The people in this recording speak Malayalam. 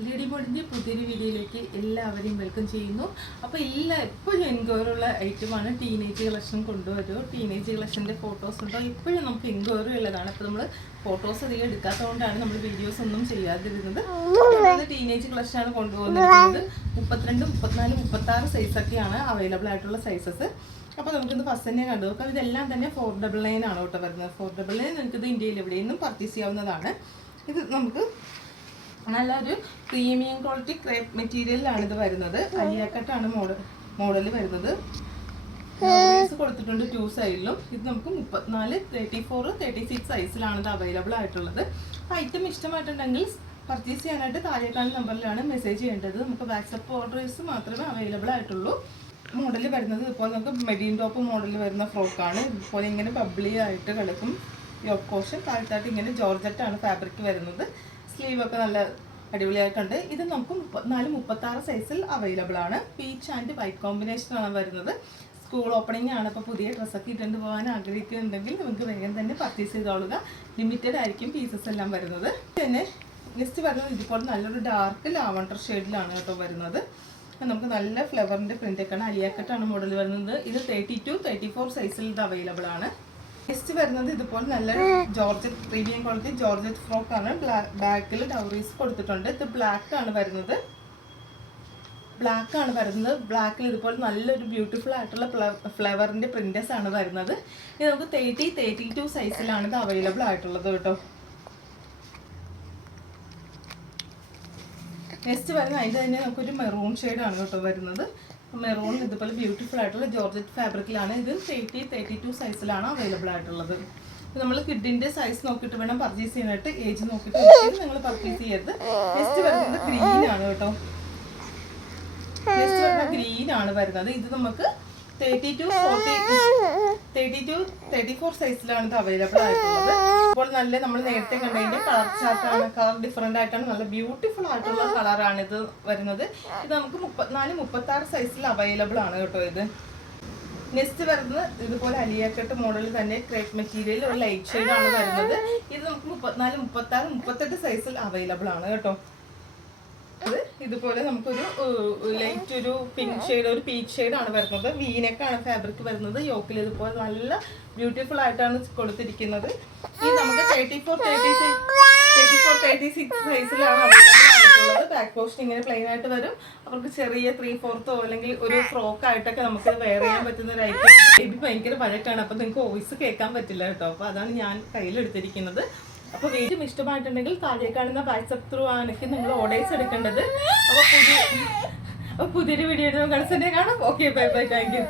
ലേഡി ബോർഡിന്റെ പുതിയൊരു വീഡിയോയിലേക്ക് എല്ലാവരെയും വെൽക്കം ചെയ്യുന്നു. അപ്പോൾ എല്ലാ എപ്പോഴും എൻക്വയറുള്ള ഐറ്റമാണ് ടീനേജ് കളക്ഷൻ കൊണ്ടുവരുമോ ടീനേജ് കളക്ഷന്റെ ഫോട്ടോസ് ഉണ്ടോ? എപ്പോഴും നമുക്ക് എൻക്വയറി ഉള്ളതാണ്. അപ്പോൾ നമ്മൾ ഫോട്ടോസ് അധികം എടുക്കാത്തതുകൊണ്ടാണ് നമ്മൾ വീഡിയോസ് ഒന്നും ചെയ്യാതിരുന്നത്. ടീനേജ് കളക്ഷനാണ് കൊണ്ടുപോകുന്നത് മുപ്പത്തിരണ്ട് മുപ്പത്തിനാല് മുപ്പത്താറ് സൈസൊക്കെയാണ് അവൈലബിൾ ആയിട്ടുള്ള സൈസസ് അപ്പോൾ നമുക്കിത് ഫസ്റ്റ് തന്നെ കണ്ടു. നോക്കാം ഇതെല്ലാം തന്നെ ഫോർ ഡബിൾ നയൻ ആണ് കേട്ടോ വരുന്നത്. ഫോർ ഡബിൾ നയൻ നമുക്കിത് ഇന്ത്യയിൽ എവിടെയെന്നും പർച്ചേസ് ചെയ്യാവുന്നതാണ്. ഇത് നമുക്ക് നല്ലൊരു പ്രീമിയം ക്വാളിറ്റി ക്രേപ്പ് മെറ്റീരിയലിലാണ് ഇത് വരുന്നത്. അലിയാക്കട്ടാണ് മോഡൽ മോഡൽ വരുന്നത്. കൊടുത്തിട്ടുണ്ട് ടു സൈഡിലും. ഇത് നമുക്ക് മുപ്പത്തിനാല് തേർട്ടി ഫോർ തേർട്ടി സിക്സ് സൈസിലാണ് ഇത് അവൈലബിൾ ആയിട്ടുള്ളത്. ഐറ്റം ഇഷ്ടമായിട്ടുണ്ടെങ്കിൽ പർച്ചേസ് ചെയ്യാനായിട്ട് താഴെ കാണുന്ന നമ്പറിലാണ് മെസ്സേജ് ചെയ്യേണ്ടത്. നമുക്ക് വാട്സപ്പ് ഓർഡേഴ്സ് മാത്രമേ അവൈലബിൾ ആയിട്ടുള്ളൂ. മോഡൽ വരുന്നത് ഇപ്പോൾ നമുക്ക് മെഡീൻ ടോപ്പ് മോഡൽ വരുന്ന ഫ്രോക്കാണ്. ഇതുപോലെ ഇങ്ങനെ ബബ്ലി ആയിട്ട് കിടക്കും. യോക്കോഷൻ താഴ്ത്തായിട്ട് ഇങ്ങനെ ജോർജറ്റാണ് ഫാബ്രിക് വരുന്നത്. സ്ലീവ് ഒക്കെ നല്ല അടിപൊളിയായിട്ടുണ്ട്. ഇത് നമുക്ക് മുപ്പത്തിനാല് മുപ്പത്തി ആറ് സൈസിൽ അവൈലബിൾ ആണ്. പീച്ച് ആൻഡ് വൈറ്റ് കോമ്പിനേഷൻ ആണ് വരുന്നത്. സ്കൂൾ ഓപ്പണിംഗ് ആണ്. അപ്പോൾ പുതിയ ഡ്രസ്സൊക്കെ ഇട്ടുകൊണ്ട് പോകാൻ ആഗ്രഹിക്കുന്നുണ്ടെങ്കിൽ നമുക്ക് വേഗം തന്നെ പർച്ചേസ് ചെയ്തോളുക. ലിമിറ്റഡ് ആയിരിക്കും പീസസ് എല്ലാം വരുന്നത്. പിന്നെ നെക്സ്റ്റ് വരുന്നത് ഇതുപോലെ നല്ലൊരു ഡാർക്ക് ലാവണ്ടർ ഷെയ്ഡിലാണ് കേട്ടോ വരുന്നത്. നമുക്ക് നല്ല ഫ്ലവറിന്റെ പ്രിന്റൊക്കെയാണ് അലിയാക്കട്ടാണ് മോഡൽ വരുന്നത്. ഇത് തേർട്ടി ടു തേർട്ടി ഫോർ സൈസിൽ ഇത് അവൈലബിൾ ആണ്. നെക്സ്റ്റ് വരുന്നത് ഇതുപോലെ നല്ല georgette premium quality georgette frock ആണ്. ബാക്കിൽ ഡൗറീസ് കൊടുത്തിട്ടുണ്ട്. ഇത് ബ്ലാക്ക് ആണ് വരുന്നത്. ബ്ലാക്ക് ആണ് വരുന്നത്. ബ്ലാക്കിൽ ഇതുപോലെ നല്ലൊരു ബ്യൂട്ടിഫുൾ ആയിട്ടുള്ള ഫ്ലവറിന്റെ പ്രിന്റസ് ആണ് വരുന്നത്. ഇത് നമുക്ക് തേർട്ടി തേർട്ടി ടു സൈസിലാണ് ഇത് അവൈലബിൾ ആയിട്ടുള്ളത് കേട്ടോ. നെക്സ്റ്റ് വരുന്നത് അതിന്റെ തന്നെ നമുക്കൊരു മെറൂൺ ആണ് കേട്ടോ വരുന്നത്. മെറൂൺ ഇതുപോലെ ബ്യൂട്ടിഫുൾ ആയിട്ടുള്ള ജോർജറ്റ് ഫാബ്രിക്കിലാണ് ഇത് തേർട്ടി തേർട്ടി ടു സൈസിലാണ് അവൈലബിൾ ആയിട്ടുള്ളത് നമ്മൾ കിഡിന്റെ സൈസ് നോക്കിയിട്ട് വേണം പർച്ചേസ് ചെയ്യാനായിട്ട് ഏജ് നോക്കിയിട്ട് നിങ്ങൾ പർച്ചേസ് ചെയ്യരുത്. നെക്സ്റ്റ് വരുന്നത് ഗ്രീൻ ആണ് കേട്ടോ. നെക്സ്റ്റ് വരുന്ന ഗ്രീൻ ആണ് വരുന്നത്. ഇത് നമുക്ക് thirty two forty thirty two സൈസിലാണ് ഇത് അവൈലബിൾ ആയിട്ടുള്ളത്. ഇപ്പോൾ നല്ല നമ്മൾ നേരത്തെ കണ്ടതിന്റെ കളർ ചാർട്ടാണ് കളർ ഡിഫറെന്റ് ആയിട്ടാണ്. നല്ല ബ്യൂട്ടിഫുൾ ആയിട്ടുള്ള കളറാണ് ഇത് വരുന്നത്. ഇത് നമുക്ക് മുപ്പത്തിനാല് മുപ്പത്തി ആറ് സൈസിൽ അവൈലബിൾ ആണ് കേട്ടോ ഇത്. നെക്സ്റ്റ് വരുന്നത് ഇതുപോലെ അലിയാക്കട്ട് മോഡൽ തന്നെ ക്രേപ്പ് മെറ്റീരിയൽ ഒരു ലൈറ്റ് ആണ് വരുന്നത്. ഇത് നമുക്ക് മുപ്പത്തിനാല് മുപ്പത്തി ആറ് മുപ്പത്തെട്ട് സൈസിൽ അവൈലബിൾ ആണ് കേട്ടോ. അത് ഇതുപോലെ നമുക്കൊരു ലൈറ്റ് ഒരു പിങ്ക് ഷെയ്ഡ് ഒരു പീച്ച് ഷെയ്ഡ് ആണ് വരുന്നത്. വീനക്കാണ് ഫാബ്രിക് വരുന്നത്. യോക്കിൽ ഇതുപോലെ നല്ല ബ്യൂട്ടിഫുൾ ആയിട്ടാണ് കൊടുത്തിരിക്കുന്നത്. ഈ നമുക്ക് thirty four thirty six thirty four thirty six സൈസിലാണ് അവൈലബിൾ ആയിട്ടുള്ളത്. ബാക്ക് പോസ്റ്റ് ഇങ്ങനെ പ്ലെയിൻ ആയിട്ട് വരും. അവർക്ക് ചെറിയ ത്രീ ഫോർത്തോ അല്ലെങ്കിൽ ഒരു ഫ്രോക്ക് ആയിട്ടൊക്കെ നമുക്ക് വെയർ ചെയ്യാൻ പറ്റുന്ന ഒരു ഐറ്റം ബേബി ഭയങ്കര വഴക്കാണ് അപ്പൊ നിങ്ങൾക്ക് വോയിസ് കേൾക്കാൻ പറ്റില്ല കേട്ടോ. അപ്പോൾ അതാണ് ഞാൻ കയ്യിലെടുത്തിരിക്കുന്നത്. അപ്പൊ വീണ്ടും ഇഷ്ടമായിട്ടുണ്ടെങ്കിൽ താഴെ കാണുന്ന വാട്സപ്പ് ത്രൂ ആണെങ്കിൽ നിങ്ങൾ ഓർഡേഴ്സ് എടുക്കേണ്ടത്. അപ്പൊ പുതിയ അപ്പൊ പുതിയൊരു വീഡിയോ കാണാൻ കാണാം. Okay bye bye thank you